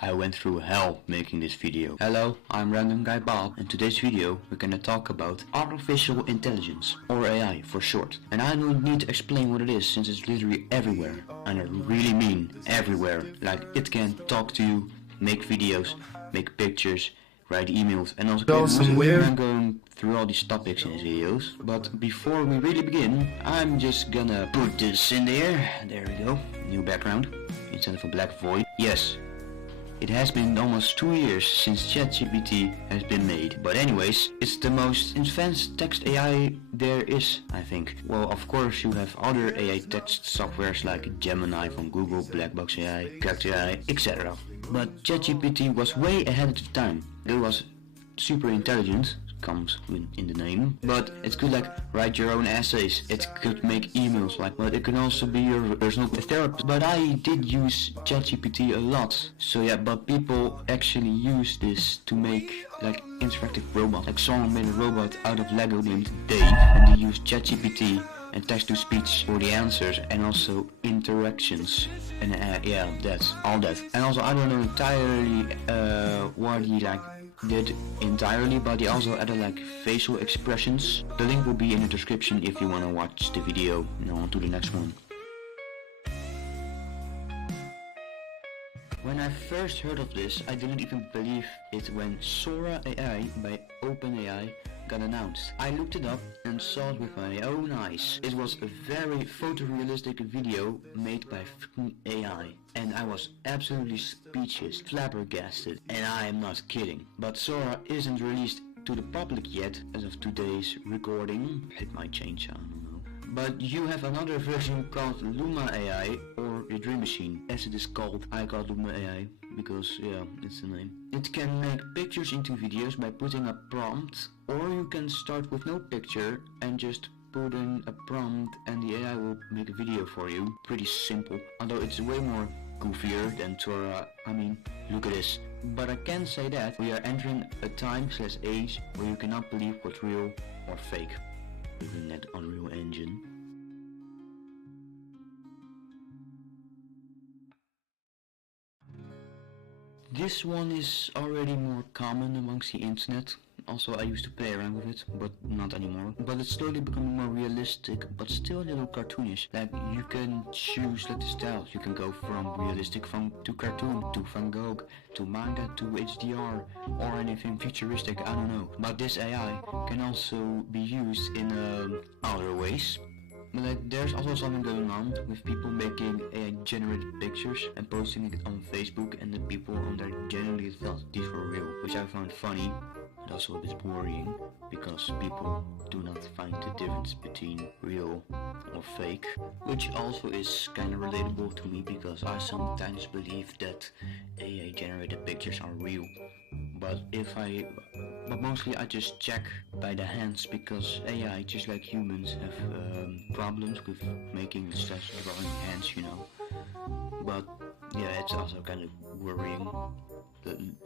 I went through hell making this video. Hello, I'm Random Guy Bob, and today's video we're gonna talk about artificial intelligence, or AI for short. And I don't need to explain what it is since it's literally everywhere. And I really mean everywhere. Like it can talk to you, make videos, make pictures, write emails, and also go somewhere. I'm going through all these topics in these videos. But before we really begin, I'm just gonna put this in there. There we go. New background instead of a black void. Yes. It has been almost 2 years since ChatGPT has been made. But anyways, it's the most advanced text AI there is, I think. Well, of course you have other AI text softwares like Gemini from Google, Blackbox AI, Character AI, etc. But ChatGPT was way ahead of the time. It was super intelligent, comes in the name, but it could like write your own essays, it could make emails, but it can also be your personal therapist. But I did use ChatGPT a lot, so yeah, but people actually use this to make like interactive robots. Like someone made a robot out of Lego named Dave, and they used ChatGPT and text-to-speech for the answers and also interactions, and yeah, that's all that. And also I don't know entirely what he did entirely, but he also added like facial expressions. The link will be in the description if you want to watch the video. Now on to the next one. When I first heard of this, I didn't even believe it when Sora AI by OpenAI got announced. I looked it up and saw it with my own eyes. It was a very photorealistic video made by freaking AI, and I was absolutely speechless, flabbergasted, and I am not kidding. But Sora isn't released to the public yet as of today's recording. It might change, I don't know. But you have another version called Luma AI, or the Dream Machine, as it is called. I call it Luma AI because yeah, it's the name. It can make pictures into videos by putting a prompt, or you can start with no picture and just put in a prompt and the AI will make a video for you. Pretty simple, although it's way more goofier than Sora. I mean, look at this. But I can say that we are entering a time/age where you cannot believe what's real or fake. Using that Unreal Engine. This one is already more common amongst the internet. Also, I used to play around with it, but not anymore. But it's slowly becoming more realistic, but still a little cartoonish. Like, you can choose like the styles. You can go from realistic to cartoon, to Van Gogh, to manga, to HDR, or anything futuristic, I don't know. But this AI can also be used in other ways. But like, there's also something going on with people making AI-generated pictures and posting it on Facebook, and the people on there generally thought these were real, which I found funny, but also a bit worrying, because people do not find the difference between real or fake, which also is kind of relatable to me, because I sometimes believe that AI-generated pictures are real. But mostly I just check by the hands, because AI, just like humans, have problems with making such drawing hands, you know. But yeah, it's also kind of worrying,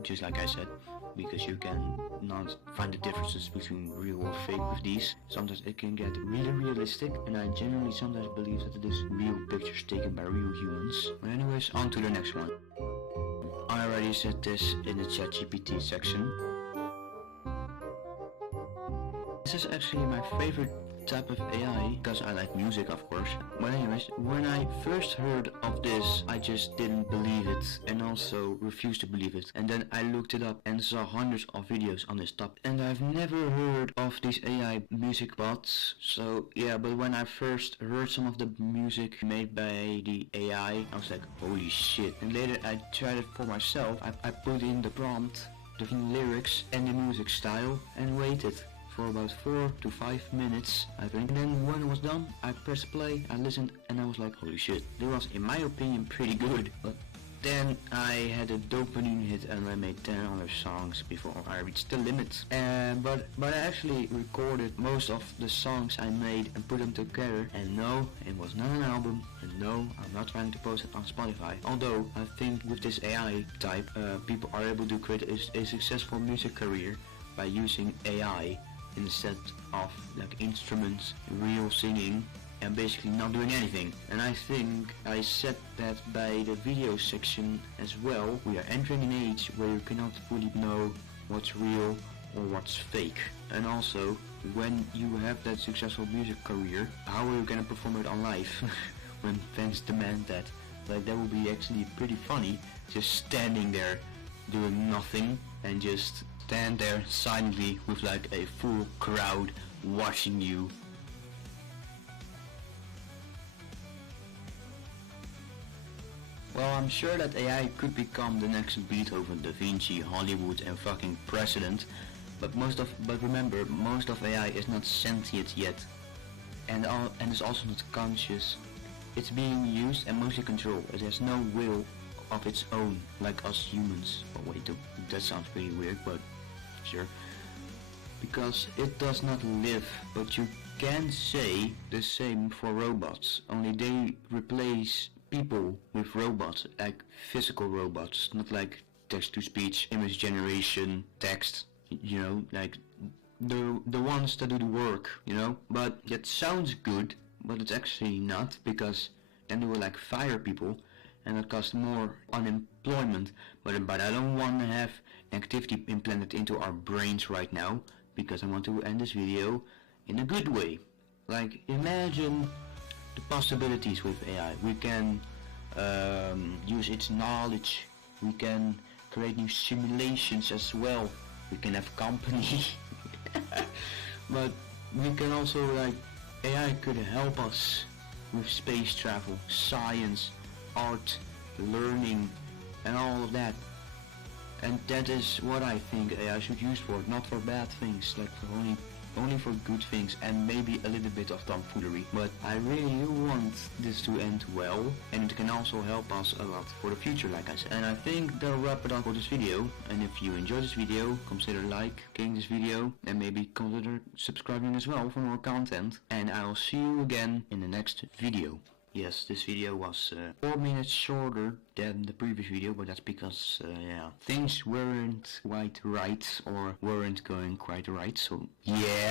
just like I said, because you can not find the differences between real or fake with these. Sometimes it can get really realistic, and I generally sometimes believe that it is real pictures taken by real humans. But anyways, on to the next one. I already said this in the ChatGPT section. This is actually my favorite type of AI, because I like music, of course. But anyways, when I first heard of this, I just didn't believe it, and also refused to believe it. And then I looked it up and saw hundreds of videos on this topic, and I've never heard of these AI music bots. So yeah, but when I first heard some of the music made by the AI, I was like, holy shit. And later I tried it for myself. I put in the prompt, the lyrics and the music style, and waited for about 4 to 5 minutes, I think. And then when it was done, I pressed play, I listened, and I was like, holy shit. It was, in my opinion, pretty good. But then I had a dopamine hit and I made 10 other songs before I reached the limit. But I actually recorded most of the songs I made and put them together. And no, it was not an album. And no, I'm not trying to post it on Spotify. Although I think with this AI type, people are able to create a successful music career by using AI instead of like instruments, real singing, and basically not doing anything. And I think I said that by the video section as well. We are entering an age where you cannot fully know what's real or what's fake. And also, when you have that successful music career, how are you gonna perform it on live when fans demand that? Like, that would be actually pretty funny, just standing there doing nothing and just stand there silently with like a full crowd watching you. Well, I'm sure that AI could become the next Beethoven, Da Vinci, Hollywood and fucking president, but remember, most of AI is not sentient yet, and is also not conscious. It's being used and mostly controlled. It has no will of its own, like us humans. Oh wait, that sounds pretty weird, but sure. Because it does not live, but you can say the same for robots, only they replace people with robots, like physical robots, not like text-to-speech, image generation, text, you know, like the ones that do the work, you know. But that sounds good, but it's actually not, because then they will like fire people and it costs more unemployment. But I don't want to have activity implanted into our brains right now, because I want to end this video in a good way. Like, imagine the possibilities with AI. We can use its knowledge, we can create new simulations as well, we can have company. But we can also, like, AI could help us with space travel, science, art, learning and all of that. And that is what I think AI should use for, not for bad things, like for only for good things and maybe a little bit of tomfoolery. But I really want this to end well, and it can also help us a lot for the future, like I said. And I think that'll wrap it up for this video. And if you enjoyed this video, consider liking this video and maybe consider subscribing as well for more content. And I'll see you again in the next video. Yes, this video was 4 minutes shorter than the previous video, but that's because, yeah, things weren't quite right, or weren't going quite right, so yeah.